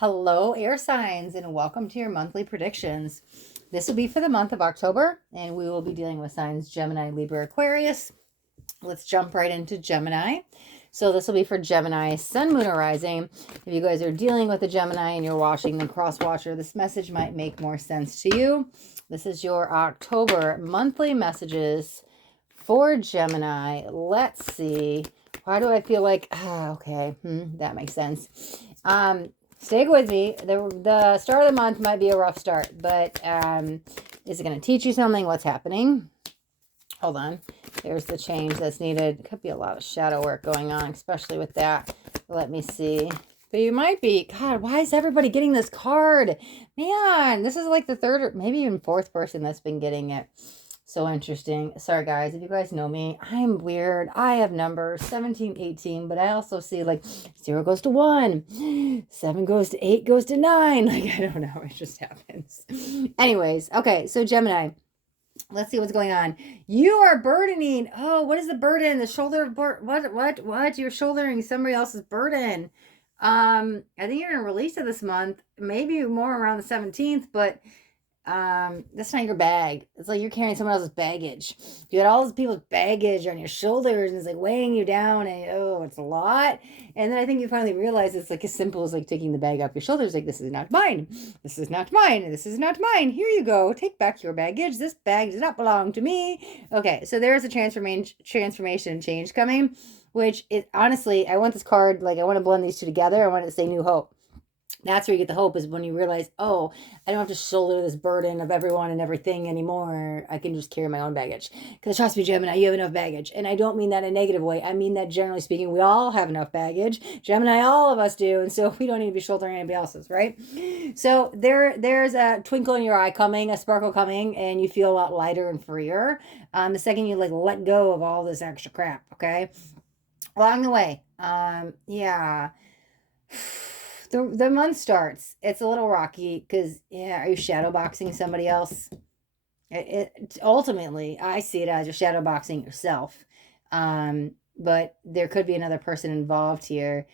Hello, air signs, and welcome to your monthly predictions. This will be for the month of October, and we will be dealing with signs Gemini, Libra, Aquarius. Let's jump right into Gemini. So this will be for Gemini, Sun, Moon, or Rising. If you guys are dealing with a Gemini and you're watching the cross watcher, this message might make more sense to you. This is your October monthly messages for Gemini. Let's see. Why do I feel like, okay, that makes sense. Stay with me. The start of the month might be a rough start, but is it going to teach you something? What's happening? Hold on. There's the change that's needed. Could be a lot of shadow work going on, especially with that. Let me see. But you might be, God, why is everybody getting this card? Man, this is like the third or maybe even fourth person that's been getting it. So interesting. Sorry, guys. If you guys know me, I'm weird. I have numbers 17, 18, but I also see like 0 goes to 1, 7 goes to 8, goes to 9. Like, I don't know. It just happens. Anyways, okay. So, Gemini, let's see what's going on. You are burdening. Oh, what is the burden? The shoulder of what? You're shouldering somebody else's burden. I think you're going to release it this month, maybe more around the 17th, but that's not your bag. It's like you're carrying someone else's baggage. You got all these people's baggage on your shoulders, and it's like weighing you down, and oh, it's a lot. And then I think you finally realize it's like as simple as like taking the bag off your shoulders. Like, this is not mine. This is not mine. This is not mine. Here you go. Take back your baggage. This bag does not belong to me. Okay, so there is a transformation change coming, which is honestly, I want this card, like I want to blend these two together. I want it to say new hope. That's where you get the hope, is when you realize, oh, I don't have to shoulder this burden of everyone and everything anymore. I can just carry my own baggage. Because trust me, Gemini, you have enough baggage. And I don't mean that in a negative way. I mean that generally speaking, we all have enough baggage. Gemini, all of us do. And so we don't need to be shouldering anybody else's, right? So there's a twinkle in your eye coming, a sparkle coming, and you feel a lot lighter and freer. The second you like let go of all this extra crap, okay? Along the way, yeah. The month starts. It's a little rocky because, yeah, are you shadow boxing somebody else? Ultimately, I see it as you're shadow boxing yourself. But there could be another person involved here.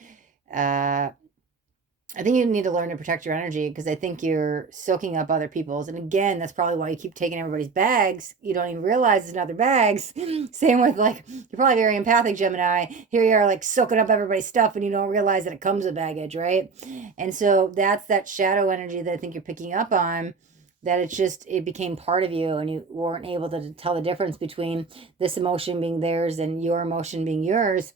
I think you need to learn to protect your energy, because I think you're soaking up other people's. And again, that's probably why you keep taking everybody's bags. You don't even realize it's not their bags. Same with like, you're probably very empathic, Gemini. Here you are like soaking up everybody's stuff and you don't realize that it comes with baggage, right? And so that's that shadow energy that I think you're picking up on, that it became part of you and you weren't able to tell the difference between this emotion being theirs and your emotion being yours.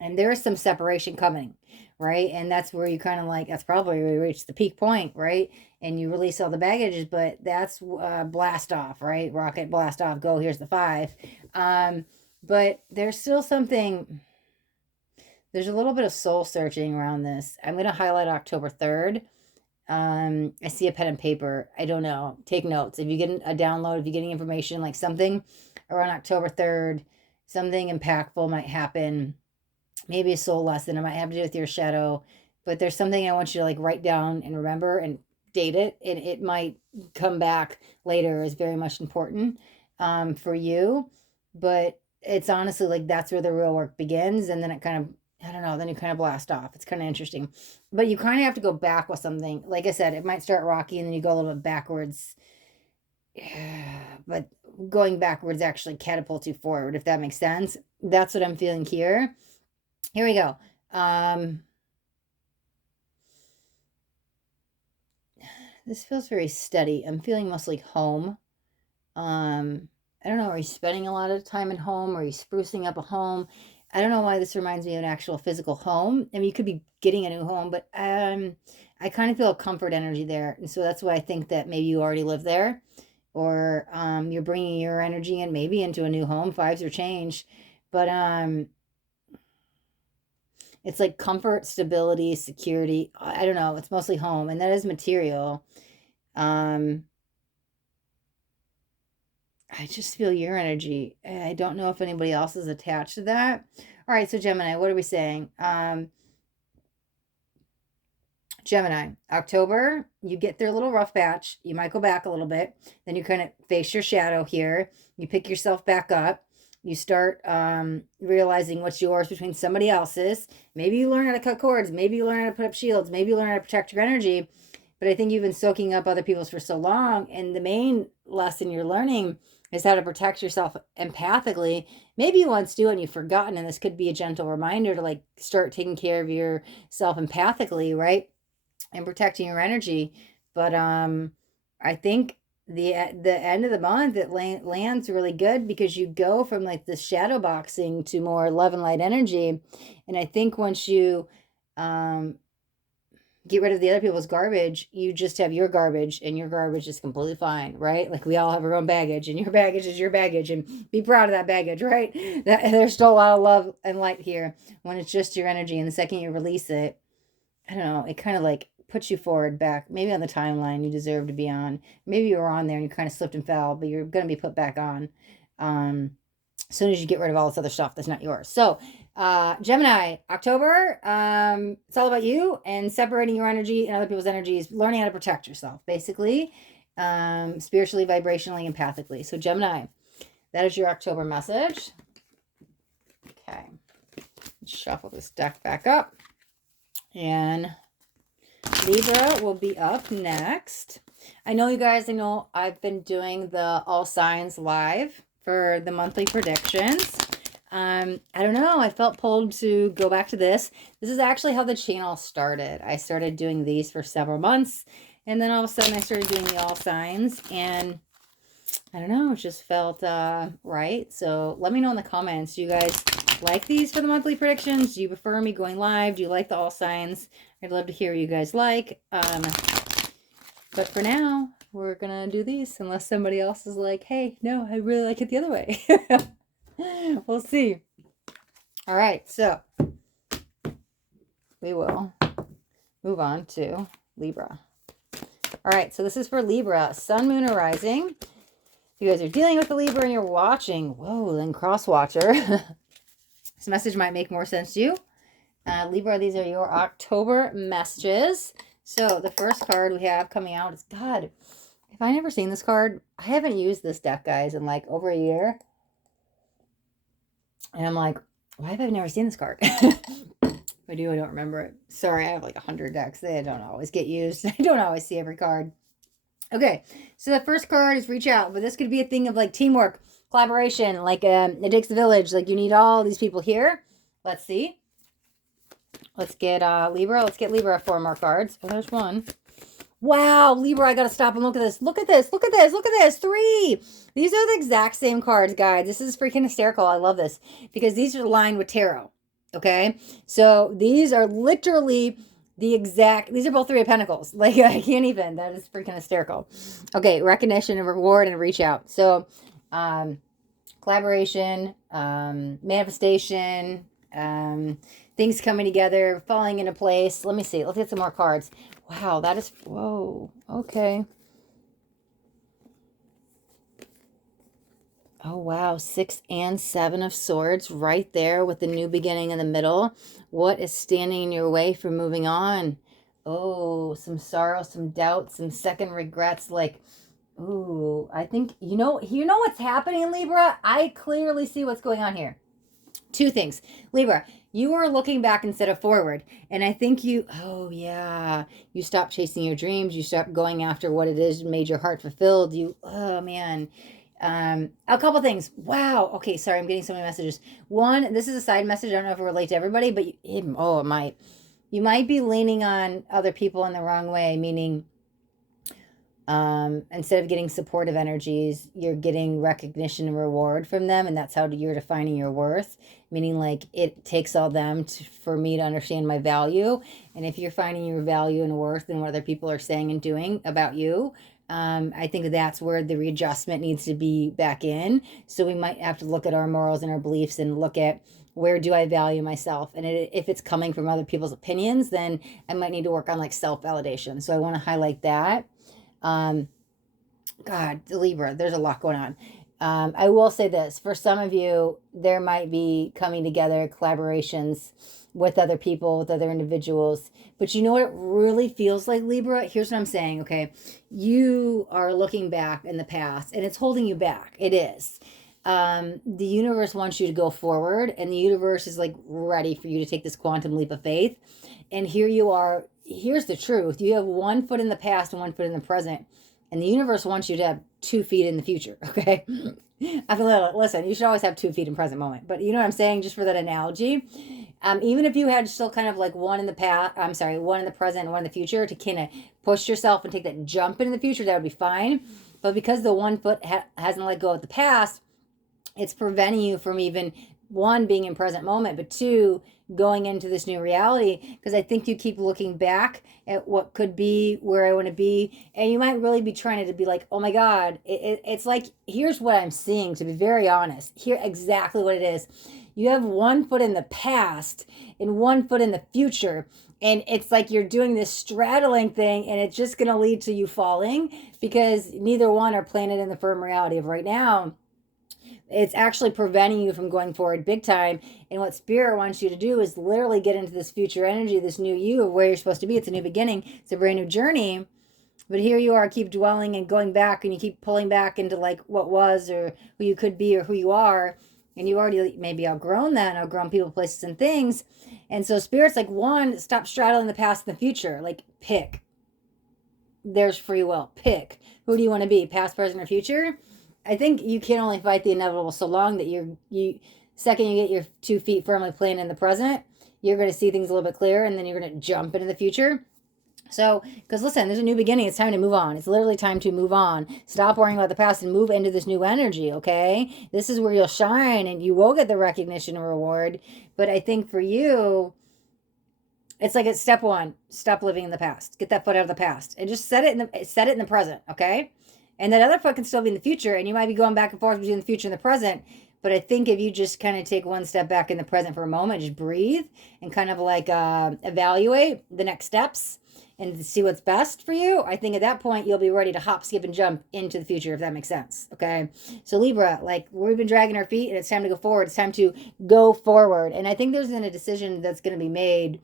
And there is some separation coming, right? And that's where you kind of like, that's probably where you reach the peak point, right? And you release all the baggages, but that's blast off, right? Rocket blast off, go, here's the 5. But there's still something, there's a little bit of soul searching around this. I'm going to highlight October 3rd. I see a pen and paper. I don't know. Take notes. If you get a download, if you're getting information, like something around October 3rd, something impactful might happen. Maybe a soul lesson. It might have to do with your shadow, but there's something I want you to like write down and remember and date it. And it might come back later as very much important for you. But it's honestly like that's where the real work begins. And then it kind of, I don't know, then you kind of blast off. It's kind of interesting. But you kind of have to go back with something. Like I said, it might start rocky and then you go a little bit backwards. But going backwards actually catapults you forward, if that makes sense. That's what I'm feeling here. Here we go. This feels very steady. I'm feeling mostly home. I don't know. Are you spending a lot of time at home? Or are you sprucing up a home? I don't know why this reminds me of an actual physical home. I mean, you could be getting a new home, but I kind of feel a comfort energy there. And so that's why I think that maybe you already live there, or you're bringing your energy in maybe into a new home. 5s are change. But it's like comfort, stability, security. I don't know. It's mostly home, and that is material. I just feel your energy. I don't know if anybody else is attached to that. All right, so Gemini, what are we saying? Gemini, October, you get their little rough patch. You might go back a little bit. Then you kind of face your shadow here. You pick yourself back up. You start realizing what's yours between somebody else's. Maybe you learn how to cut cords. Maybe you learn how to put up shields. Maybe you learn how to protect your energy. But I think you've been soaking up other people's for so long. And the main lesson you're learning is how to protect yourself empathically. Maybe you once do and you've forgotten. And this could be a gentle reminder to like start taking care of yourself empathically, right? And protecting your energy. But I think the end of the month it lands really good because you go from like the shadow boxing to more love and light energy. And I think once you get rid of the other people's garbage, you just have your garbage, and your garbage is completely fine, right? Like we all have our own baggage, and your baggage is your baggage, and be proud of that baggage, right? There's still a lot of love and light here when it's just your energy. And the second you release it, I don't know, it kind of like puts you forward back, maybe on the timeline you deserve to be on. Maybe you were on there and you kind of slipped and fell, but you're going to be put back on as soon as you get rid of all this other stuff that's not yours. So Gemini, October, it's all about you and separating your energy and other people's energies, learning how to protect yourself, basically, spiritually, vibrationally, empathically. So Gemini, that is your October message. Okay, let's shuffle this deck back up. And Libra will be up next. I know you guys, I know I've been doing the all signs live for the monthly predictions. I don't know, I felt pulled to go back to this. This is actually how the channel started. I started doing these for several months, and then all of a sudden I started doing the all signs, and I don't know, it just felt right. So let me know in the comments, do you guys like these for the monthly predictions? Do you prefer me going live? Do you like the all signs? I'd love to hear what you guys like. But for now, we're gonna do these unless somebody else is like, hey, no, I really like it the other way. We'll see. All right, so we will move on to Libra. All right, so this is for Libra, Sun, Moon, or Rising. If you guys are dealing with the Libra and you're watching, whoa, then cross watcher. This message might make more sense to you. Libra, these are your October messages. So the first card we have coming out is, God, have I never seen this card? I haven't used this deck, guys, in like over a year. And I'm like, why have I never seen this card? If I do, I don't remember it. Sorry, I have like 100 decks. They don't always get used. I don't always see every card. Okay, so the first card is reach out. But this could be a thing of like teamwork, collaboration. Like it takes a village. Like you need all these people here. Let's see. Let's get Libra. Let's get Libra 4 more cards. Oh, there's one. Wow, Libra, I got to stop and look at this. Look at this. Look at this. Look at this. 3. These are the exact same cards, guys. This is freaking hysterical. I love this because these are aligned with tarot. Okay? So these are literally the exact, these are both 3 of Pentacles. Like, I can't even. That is freaking hysterical. Okay, recognition and reward and reach out. So, collaboration, manifestation, things coming together, falling into place. Let me see. Let's get some more cards. Wow, that is, whoa, okay. Oh, wow, 6 and 7 of Swords right there with the new beginning in the middle. What is standing in your way from moving on? Oh, some sorrow, some doubt, some second regrets. Like, ooh, I think, you know what's happening, Libra? I clearly see what's going on here. 2 things. Libra, you are looking back instead of forward. And I think oh yeah, you stopped chasing your dreams. You stopped going after what it is made your heart fulfilled. Oh man. A couple things. Wow. Okay, sorry, I'm getting so many messages. One, this is a side message. I don't know if it relates to everybody, but it might. You might be leaning on other people in the wrong way, meaning instead of getting supportive energies, you're getting recognition and reward from them, and that's how you're defining your worth, meaning like it takes all them for me to understand my value. And if you're finding your value and worth in what other people are saying and doing about you, I think that's where the readjustment needs to be back in. So we might have to look at our morals and our beliefs and look at, where do I value myself? And if it's coming from other people's opinions, then I might need to work on like self-validation. So I want to highlight that. God, Libra, there's a lot going on. I will say this, for some of you, there might be coming together collaborations with other people, with other individuals. But you know what it really feels like, Libra? Here's what I'm saying, okay? You are looking back in the past, and it's holding you back. It is. the universe wants you to go forward, and the universe is like ready for you to take this quantum leap of faith. And here you are. Here's the truth. You have 1 foot in the past and 1 foot in the present, and the universe wants you to have 2 feet in the future. Okay. I feel, listen, you should always have 2 feet in present moment, but you know what I'm saying? Just for that analogy, even if you had still kind of like 1 in the past, 1 in the present and 1 in the future, to kind of push yourself and take that jump into the future, that would be fine. But because the 1 foot hasn't let go of the past, it's preventing you from even, 1, being in present moment, but 2, going into this new reality. Because I think you keep looking back at what could be, where I want to be, and you might really be trying to be like, oh my God, it's like, here's what I'm seeing, to be very honest. Here, exactly what it is. You have 1 foot in the past and 1 foot in the future. And it's like you're doing this straddling thing, and it's just going to lead to you falling, because neither one are planted in the firm reality of right now. It's actually preventing you from going forward big time. And what Spirit wants you to do is literally get into this future energy, this new you of where you're supposed to be. It's a new beginning. It's a brand new journey. But here you are, keep dwelling and going back, and you keep pulling back into like what was, or who you could be, or who you are. And you already maybe outgrown that, and outgrown people, places, and things. And so Spirit's like, 1, stop straddling the past and the future. Like, pick. There's free will. Pick. Who do you want to be? Past, present, or future? I think you can only fight the inevitable so long that second you get your 2 feet firmly planted in the present, you're going to see things a little bit clearer, and then you're going to jump into the future. So, because listen, there's a new beginning. It's time to move on. It's literally time to move on. Stop worrying about the past and move into this new energy, okay? This is where you'll shine, and you will get the recognition and reward. But I think for you, it's like, it's step 1, stop living in the past. Get that foot out of the past and just set it in the present, okay? And that other foot can still be in the future, and you might be going back and forth between the future and the present. But I think if you just kind of take 1 step back in the present for a moment, just breathe and kind of like evaluate the next steps and see what's best for you, I think at that point you'll be ready to hop, skip, and jump into the future, if that makes sense. Okay. So Libra, like, we've been dragging our feet, and it's time to go forward. It's time to go forward. And I think there's been a decision that's going to be made.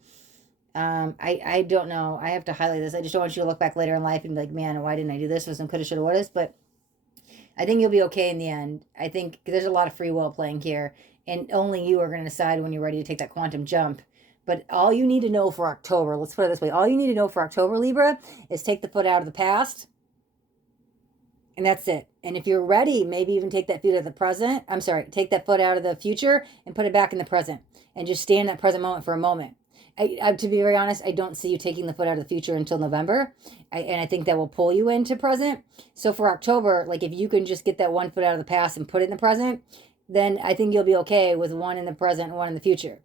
I don't know. I have to highlight this. I just don't want you to look back later in life and be like, man, why didn't I do this? Was some coulda, shoulda, wouldas. But I think you'll be okay in the end. I think there's a lot of free will playing here, and only you are going to decide when you're ready to take that quantum jump. But all you need to know for October, let's put it this way, all you need to know for October, Libra, is take the foot out of the past, and that's it. And if you're ready, maybe even take that foot out of the present. Take that foot out of the future and put it back in the present, and just stay in that present moment for a moment. To be very honest, I don't see you taking the foot out of the future until November. And I think that will pull you into present. So for October, like, if you can just get that 1 foot out of the past and put it in the present, then I think you'll be okay with 1 in the present and 1 in the future.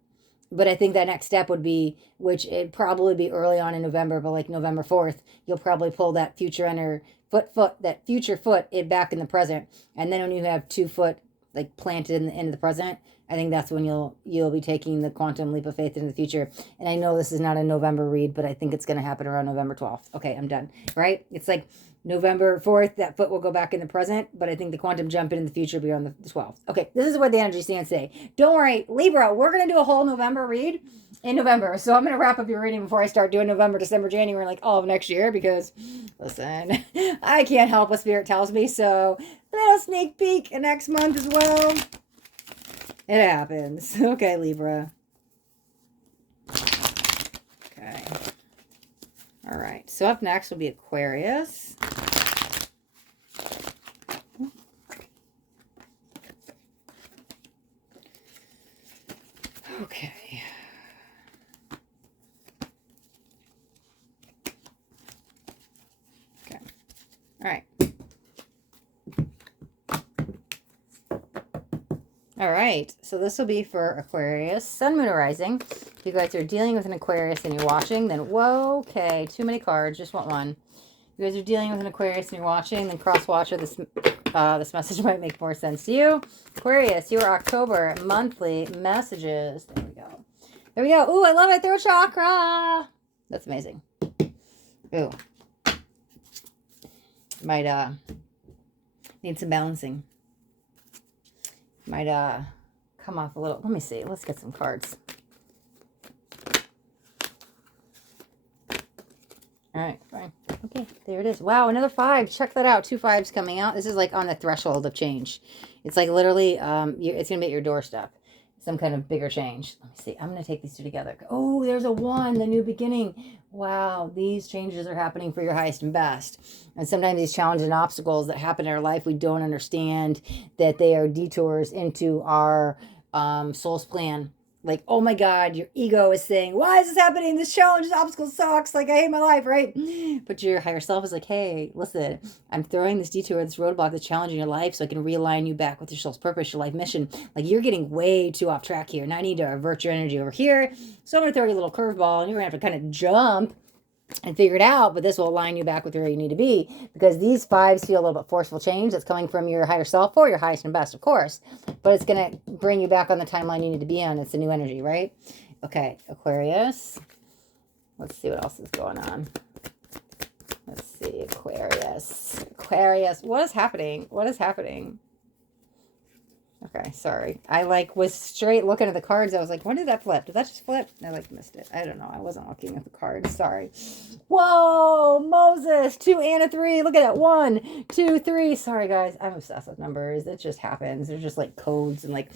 But I think that next step would be, which it'd probably be early on in November, but like November 4th, you'll probably pull that future that future foot back in the present. And then when you have 2 foot like planted in the present, I think that's when you'll be taking the quantum leap of faith into the future. And I know this is not a November read, but I think it's going to happen around November 12th. Okay, I'm done. Right? It's like November 4th, that foot will go back in the present, but I think the quantum jump in the future will be on the 12th. Okay, this is where the energy stands today. Don't worry, Libra, we're going to do a whole November read in November. So I'm going to wrap up your reading before I start doing November, December, January, like all of next year, because listen, I can't help what Spirit tells me. So a little sneak peek next month as well. It happens. Okay, Libra. Okay. All right. So up next will be Aquarius. Okay. Okay. All right. All right, so this will be for Aquarius, Sun, Moon, or Rising. If you guys are dealing with an Aquarius and you're watching, then whoa, okay, too many cards, just want one. If you guys are dealing with an Aquarius and you're watching, then cross-watcher, this message might make more sense to you. Aquarius, your October monthly messages. There we go. There we go. Ooh, I love it. Throat chakra. That's amazing. Ooh. Might need some balancing. Might come off a little. Let me see. Let's get some cards. All right, fine. Okay, there it is. Wow, another 5. Check that out. 2 5s coming out. This is like on the threshold of change. It's like literally, it's going to be at your doorstep. Some kind of bigger change. Let me see. I'm going to take these 2 together. Oh, there's a 1, the new beginning. Wow, these changes are happening for your highest and best. And sometimes these challenges and obstacles that happen in our life, we don't understand that they are detours into our soul's plan. Like, oh my God, your ego is saying, why is this happening? This challenge, this obstacle sucks. Like, I hate my life, right? But your higher self is like, hey, listen, I'm throwing this detour, this roadblock that's challenging your life so I can realign you back with your soul's purpose, your life mission. Like, you're getting way too off track here. And I need to avert your energy over here. So I'm going to throw you a little curveball and you're going to have to kind of jump and figure it out, but this will align you back with where you need to be, because these 5s feel a little bit forceful change that's coming from your higher self or your highest and best, of course, but it's going to bring you back on the timeline you need to be on. It's a new energy, right? Okay, Aquarius. Let's see what else is going on. Let's see, Aquarius. Aquarius, what is happening? What is happening? Okay, sorry. I was straight looking at the cards. I was like, when did that flip? Did that just flip? I missed it. I don't know. I wasn't looking at the cards. Sorry. Whoa, Moses. 2 and a 3. Look at that. 1, 2, 3. Sorry, guys. I'm obsessed with numbers. It just happens. There's just codes and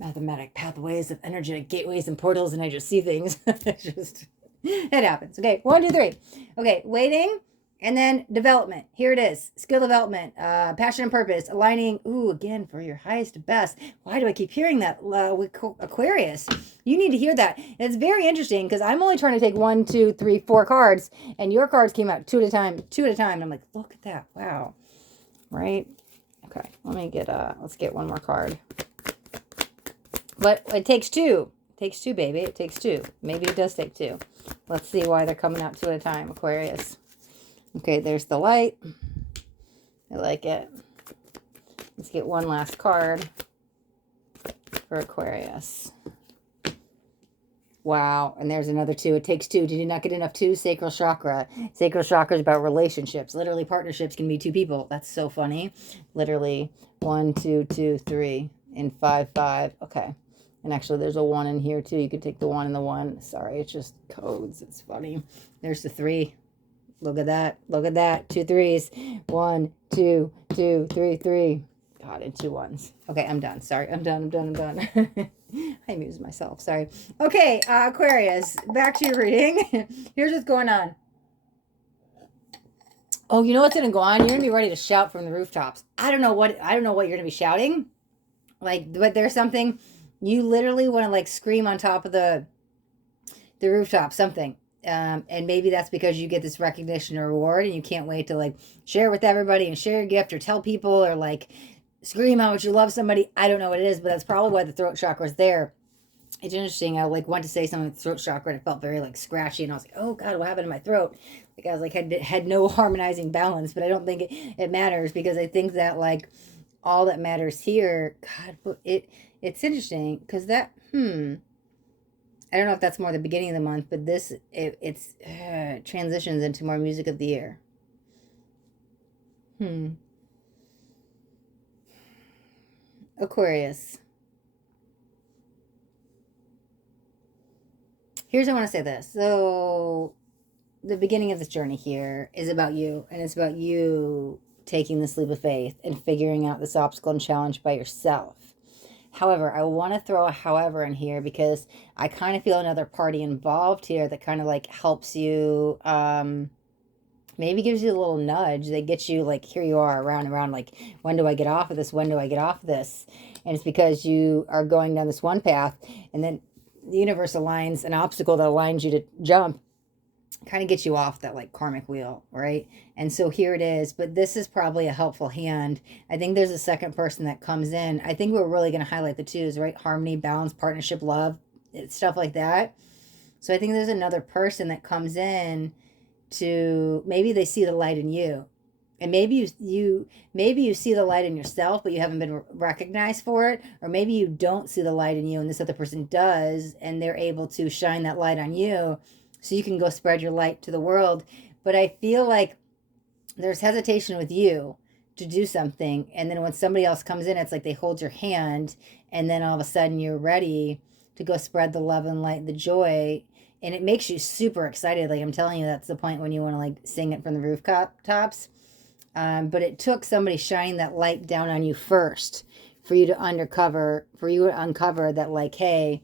mathematic pathways of energetic gateways and portals, and I just see things. It happens. Okay, 1, 2, 3. Okay, waiting. And then development. Here it is. Skill development, passion and purpose, aligning. Ooh, again, for your highest and best. Why do I keep hearing that with Aquarius? You need to hear that. And it's very interesting because I'm only trying to take 1, 2, 3, 4 cards. And your cards came out 2 at a time, 2 at a time. And I'm like, look at that. Wow. Right? Okay. Let's get 1 more card. But it takes 2. It takes 2, baby. It takes 2. Maybe it does take 2. Let's see why they're coming out 2 at a time, Aquarius. Okay, there's the light. I like it. Let's get 1 last card for Aquarius. Wow, and there's another 2. It takes 2. Did you not get enough 2? Sacral chakra. Sacral chakra is about relationships. Literally, partnerships can be 2 people. That's so funny. Literally, 1, 2, 2, 3, and 5, 5. Okay. And actually, there's a 1 in here, too. You could take the 1 and the 1. Sorry, it's just codes. It's funny. There's the 3. Look at that. Look at that. 2 3s. 1, 2, 2, 3, 3. God, and 2 1s. Okay, I'm done. Sorry. I'm done. I amused myself. Sorry. Okay, Aquarius, back to your reading. Here's what's going on. Oh, you know what's going to go on? You're going to be ready to shout from the rooftops. I don't know what you're going to be shouting. But there's something you literally want to scream on top of the rooftop, something. And maybe that's because you get this recognition or reward and you can't wait to share with everybody and share your gift or tell people or scream how much you love somebody. I don't know what it is, but that's probably why the throat chakra is there. It's interesting. I went to say something with the throat chakra and it felt very scratchy, and I was like, oh God, what happened to my throat? I was had no harmonizing balance, but I don't think it matters, because I think that all that matters here, God, it's interesting because that, I don't know if that's more the beginning of the month, but it's transitions into more music of the year. Aquarius. I want to say this. So the beginning of this journey here is about you, and it's about you taking this leap of faith and figuring out this obstacle and challenge by yourself. However, I want to throw a however in here because I kind of feel another party involved here that kind of helps you, maybe gives you a little nudge that gets you here you are around and around, when do I get off of this? When do I get off of this? And it's because you are going down this one path, and then the universe aligns an obstacle that aligns you to jump, kind of gets you off that karmic wheel, right? And so here it is, but this is probably a helpful hand. I think there's a second person that comes in. I think we're really going to highlight the 2s, right? Harmony, balance, partnership, love, stuff like that. So I think there's another person that comes in to, maybe they see the light in you, and maybe you see the light in yourself, but you haven't been recognized for it, or maybe you don't see the light in you and this other person does, and they're able to shine that light on you so you can go spread your light to the world. But I feel there's hesitation with you to do something, and then when somebody else comes in, it's they hold your hand, and then all of a sudden you're ready to go spread the love and light, the joy. And it makes you super excited. Like I'm telling you, that's the point when you want to like sing it from the rooftops. But it took somebody shining that light down on you first for you to uncover that, like, hey,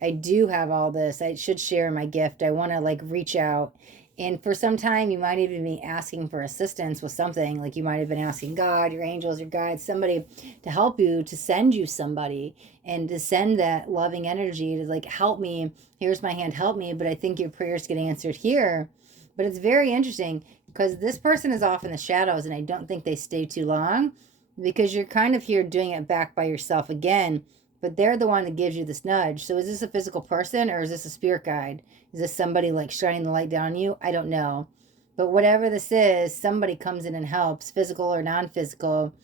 I do have all this. I should share my gift. I want to like reach out. And for some time, you might even be asking for assistance with something. Like you might have been asking God, your angels, your guides, somebody to help you, to send you somebody and to send that loving energy to like, help me. Here's my hand, help me. But I think your prayers get answered here. But it's very interesting because this person is off in the shadows and I don't think they stay too long because you're kind of here doing it back by yourself again, but they're the one that gives you this nudge. So is this a physical person or is this a spirit guide? Is this somebody like shining the light down on you? I don't know. But whatever this is, somebody comes in and helps, physical or non-physical,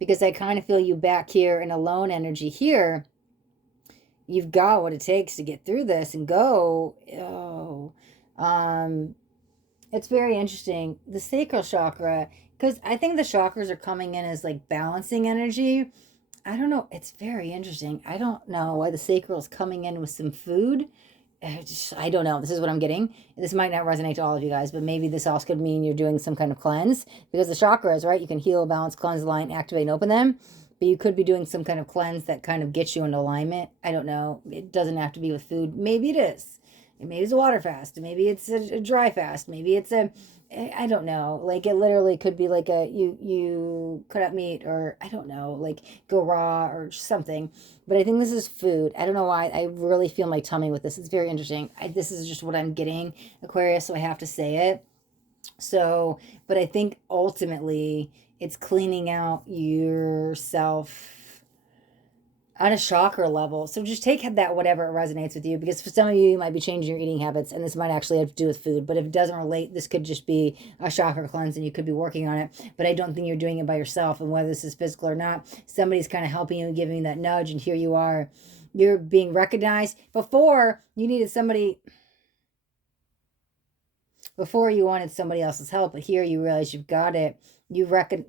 because I kind of feel you back here in a lone energy here. You've got what it takes to get through this and go. It's very interesting. The sacral chakra, because I think the chakras are coming in as like balancing energy. I don't know. It's very interesting. I don't know why the sacral is coming in with some food. I don't know. This is what I'm getting. This might not resonate to all of you guys, but maybe this also could mean you're doing some kind of cleanse because the chakras, right? You can heal, balance, cleanse, align, activate, and open them. But you could be doing some kind of cleanse that kind of gets you into alignment. I don't know. It doesn't have to be with food. Maybe it is. Maybe it's a water fast. Maybe it's a dry fast. Maybe it's I don't know. Like it literally could be like you cut out meat or I don't know, like go raw or something. But I think this is food. I don't know why. I really feel my tummy with this. It's very interesting. This is just what I'm getting, Aquarius, so I have to say it. So, but I think ultimately it's cleaning out yourself on a chakra level. So just take that whatever resonates with you, because for some of you, you might be changing your eating habits and this might actually have to do with food. But if it doesn't relate, this could just be a chakra cleanse and you could be working on it. But I don't think you're doing it by yourself. And whether this is physical or not, somebody's kind of helping you and giving you that nudge. And here you are, you're being recognized. Before you needed somebody, before you wanted somebody else's help, but here you realize you've got it.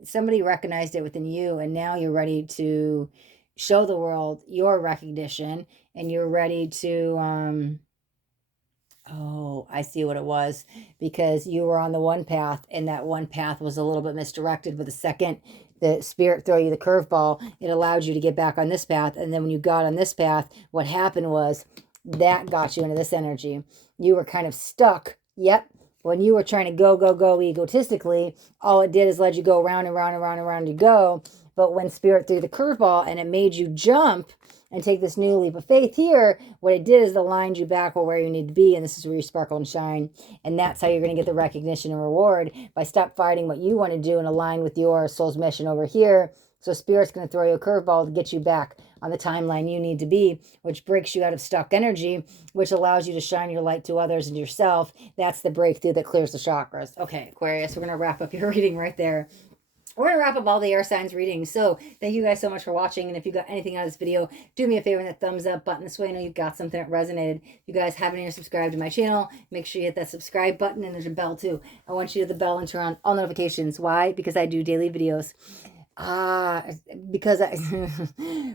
Somebody recognized it within you, and now you're ready to show the world your recognition, and you're ready to oh, I see what it was, because you were on the one path and that one path was a little bit misdirected. But the second the spirit throw you the curveball, it allowed you to get back on this path. And then when you got on this path, what happened was that got you into this energy. You were kind of stuck. Yep. When you were trying to go egotistically, all it did is let you go round and round and round and round you go. But when spirit threw the curveball and it made you jump and take this new leap of faith here, what it did is it aligned you back where you need to be. And this is where you sparkle and shine. And that's how you're going to get the recognition and reward, by stop fighting what you want to do and align with your soul's mission over here. So spirit's going to throw you a curveball to get you back on the timeline you need to be, which breaks you out of stuck energy, which allows you to shine your light to others and yourself. That's the breakthrough that clears the chakras. Okay, Aquarius, we're going to wrap up your reading right there. We're going to wrap up all the air signs readings. So thank you guys so much for watching. And if you got anything out of this video, do me a favor and that thumbs up button. This way I know you got something that resonated. If you guys haven't yet subscribed to my channel, make sure you hit that subscribe button, and there's a bell too. I want you to hit the bell and turn on all notifications. Why? Because I do daily videos. Because I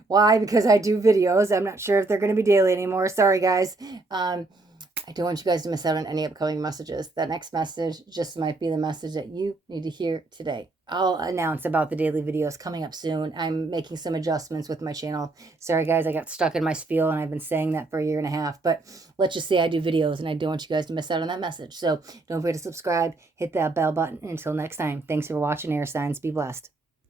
why? Because I do videos. I'm not sure if they're going to be daily anymore. Sorry, guys. I don't want you guys to miss out on any upcoming messages. That next message just might be the message that you need to hear today. I'll announce about the daily videos coming up soon. I'm making some adjustments with my channel. Sorry, guys, I got stuck in my spiel, and I've been saying that for a year and a half. But let's just say I do videos, and I don't want you guys to miss out on that message. So don't forget to subscribe, hit that bell button. Until next time, thanks for watching, air signs. Be blessed.